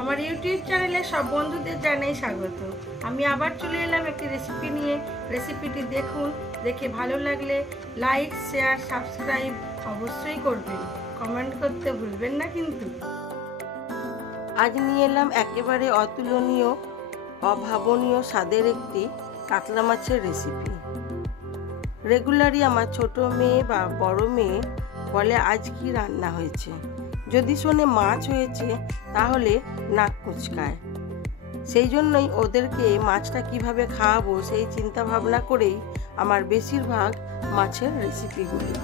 আমার ইউটিউব চ্যানেলে সব বন্ধুদের জানাই স্বাগত। আমি আবার চলে এলাম একটি রেসিপি নিয়ে। রেসিপিটি দেখুন, দেখে ভালো লাগলে লাইক, শেয়ার, সাবস্ক্রাইব অবশ্যই করবেন। কমেন্ট করতে ভুলবেন না কিন্তু। আজ নিয়ে এলাম একেবারে অতুলনীয়, অভাবনীয় স্বাদের একটি কাতলা মাছের রেসিপি। রেগুলারই আমার ছোট মেয়ে বা বড় মেয়ে বলে আজ কি রান্না হয়েছে। যদি শোনে মাছ হয়েছে তাহলে নাক কুঁচকায়। সেই জন্যই ওদেরকে মাছটা কিভাবে খাওয়াবো সেই চিন্তা ভাবনা করেই আমার বেশিরভাগ মাছের রেসিপিগুলি।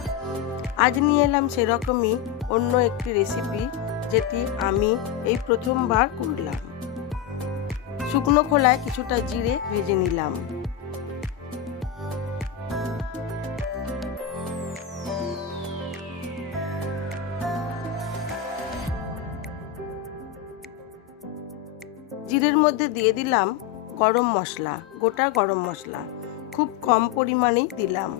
আজ নিয়ে এলাম সেরকমই অন্য একটি রেসিপি, যেটি আমি এই প্রথমবার করলাম। শুকনো খোলায় কিছুটা জিরে ভেজে নিলাম। জিরের মধ্যে দিয়ে দিলাম গরম মশলা, গোটা গরম মশলা, খুব কম পরিমাণেই দিলাম।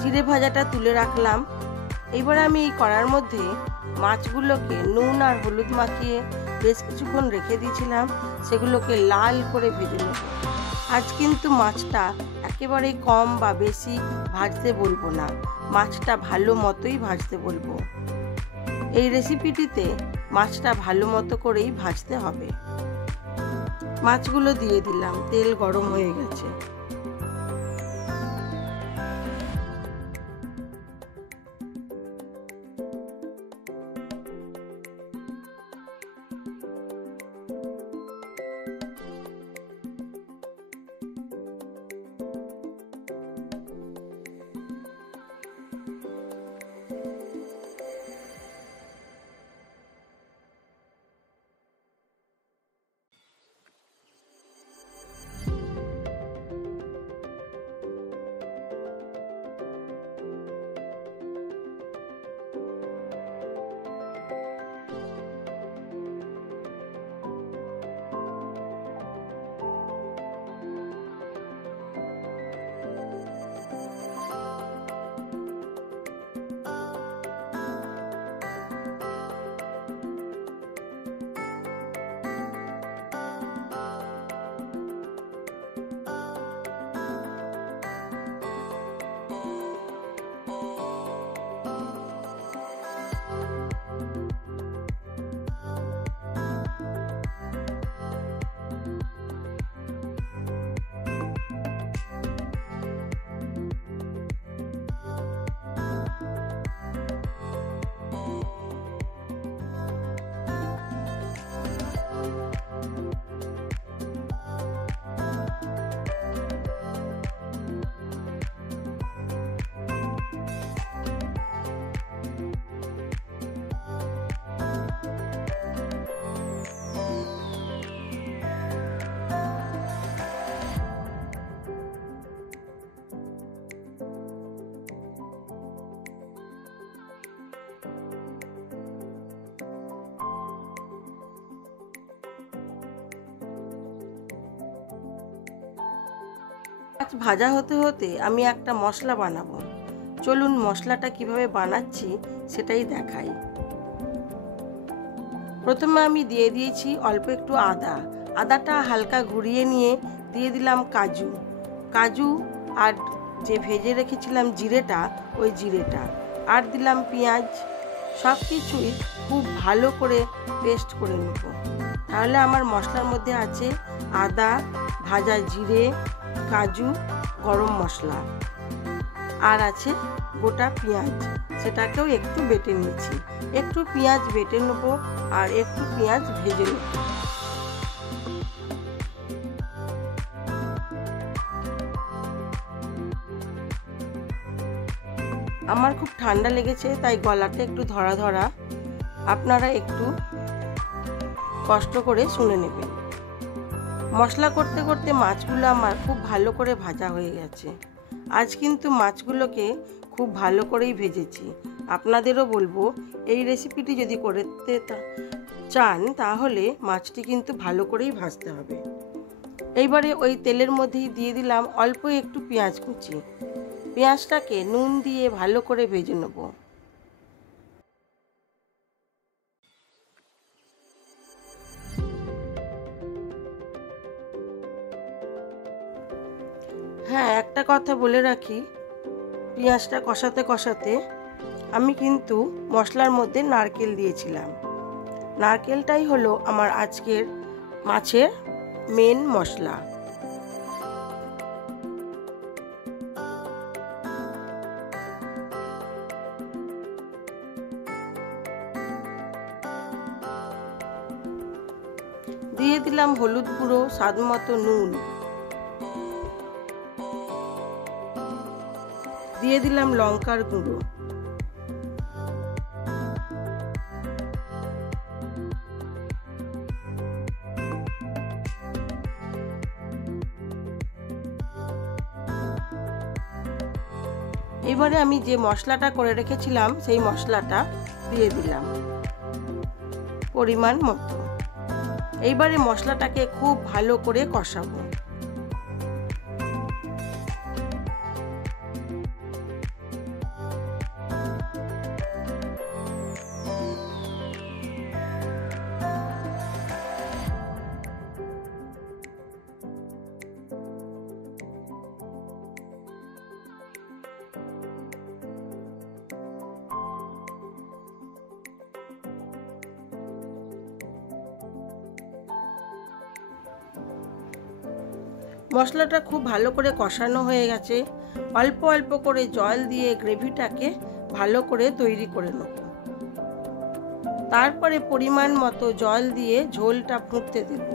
জিরে ভাজাটা তুলে রাখলাম। এবার আমি এই কড়ার মধ্যে মাছগুলোকে নুন আর হলুদ মাখিয়ে বেশ কিছুক্ষণ রেখে দিয়েছিলাম, সেগুলোকে লাল করে ভেজে নেব। আজ কিন্তু মাছটা একেবারেই কম বা বেশি ভাজতে বলবো না, মাছটা ভালো মতোই ভাজতে বলবো। এই রেসিপিটিতে মাছটা ভালো মতো করেই ভাজতে হবে। মাছগুলো দিয়ে দিলাম, তেল গরম হয়ে গেছে। মাছ ভাজা হতে হতে আমি একটা মশলা বানাবো। চলুন মশলাটা কিভাবে বানাচ্ছি সেটাই দেখাই। প্রথমে আমি দিয়ে দিয়েছি অল্প একটু আদা। আদাটা হালকা ঘুরিয়ে নিয়ে দিয়ে দিলাম কাজু আর যে ভেজে রেখেছিলাম জিরেটা, ওই জিরেটা, আর দিলাম পেঁয়াজ। সব কিছুই খুব ভালো করে পেস্ট করে নেব। তাহলে আমার মশলার মধ্যে আছে আদা, ভাজা জিরে, কাজু, গরম মশলা, আর আছে গোটা পেঁয়াজ, সেটাকেও একটু বেটে নিয়েছি। একটু পেঁয়াজ বেটে নেব আর একটু পেঁয়াজ ভেজে নেব। আমার খুব ঠান্ডা লেগেছে, তাই গলাটা একটু ধরা ধরা, আপনারা একটু কষ্ট করে শুনে নেবেন। মশলা করতে করতে মাছগুলো আমার খুব ভালো করে ভাজা হয়ে গেছে। আজ কিন্তু মাছগুলোকে খুব ভালো করেই ভেজেছি। আপনাদেরও বলবো, এই রেসিপিটি যদি করতে চান তাহলে মাছটি কিন্তু ভালো করেই ভাজতে হবে। এইবারে ওই তেলের মধ্যেই দিয়ে দিলাম অল্প একটু পেঁয়াজ কুচি। পেঁয়াজটাকে নুন দিয়ে ভালো করে ভেজে নেব। হ্যাঁ, একটা কথা বলে রাখি, পেঁয়াজটা কষাতে কষাতে আমি কিন্তু মশলার মধ্যে নারকেল দিয়েছিলাম। নারকেলটাই হলো আমার আজকের মাছের মেন মশলা। দিয়ে দিলাম হলুদ গুঁড়ো, স্বাদ মতো নুন, দিয়ে দিলাম লঙ্কার গুঁড়ো, এবারে আমি যে মশলাটা করে রেখেছিলাম সেই মশলাটা দিয়ে দিলাম পরিমাণ মতো। এইবারে মশলাটাকে খুব ভালো করে কষাবো। মশলাটা খুব ভালো করে কষানো হয়ে গেছে। অল্প অল্প করে জল দিয়ে গ্রেভিটাকে ভালো করে তৈরি করে নেব। তারপরে পরিমাণ মতো জল দিয়ে ঝোলটা ফুটতে দেব।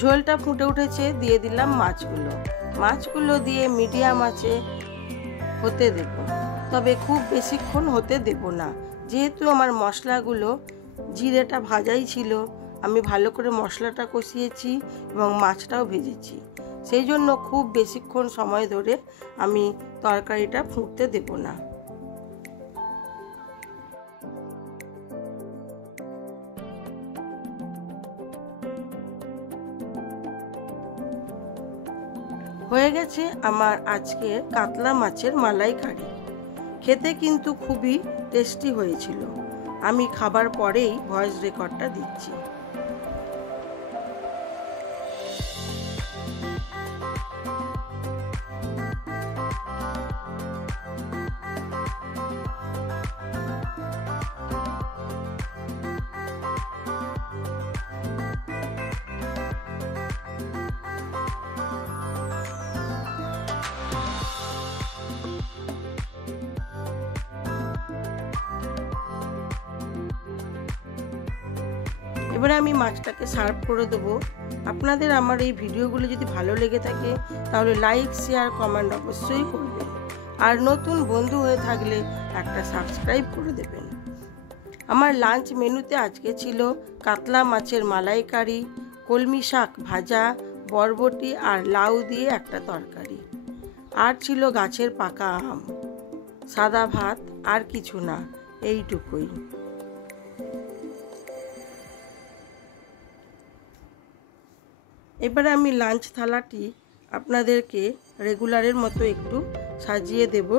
ঝোলটা ফুটে উঠেছে, দিয়ে দিলাম মাছগুলো। মাছগুলো দিয়ে মিডিয়াম আঁচে হতে দেব, তবে খুব বেশিক্ষণ হতে দেব না, যেহেতু আমার মশলাগুলো জিরেটা ভাজাই ছিল, আমি ভালো করে মশলাটা কষিয়েছি এবং মাছটাও ভেজেছি, সেই জন্য খুব বেশিক্ষণ সময় ধরে আমি তরকারিটা ফুটতে দেব না। হয়ে গেছে আমার আজকের কাতলা মাছের মালাইকারি। খেতে কিন্তু খুবই টেস্টি হয়েছিল। আমি খাবার পরেই ভয়েস রেকর্ডটা দিচ্ছি। এবারে আমি মাছটাকে সার্ভ করে দেবো। আপনাদের আমার এই ভিডিওগুলো যদি ভালো লেগে থাকে তাহলে লাইক, শেয়ার, কমেন্ট অবশ্যই করবেন। আর নতুন বন্ধু হয়ে থাকলে একটা সাবস্ক্রাইব করে দেবেন। আমার লাঞ্চ মেনুতে আজকে ছিল কাতলা মাছের মালাইকারি, কলমি শাক ভাজা, বরবটি আর লাউ দিয়ে একটা তরকারি, আর ছিল গাছের পাকা আম, সাদা ভাত, আর কিছু না, এইটুকুই। এবারে আমি লাঞ্চ থালাটি আপনাদেরকে রেগুলারের মতো একটু সাজিয়ে দেব।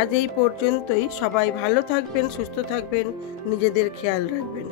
আজ এই পর্যন্তই। সবাই ভালো থাকবেন, সুস্থ থাকবেন, নিজেদের খেয়াল রাখবেন।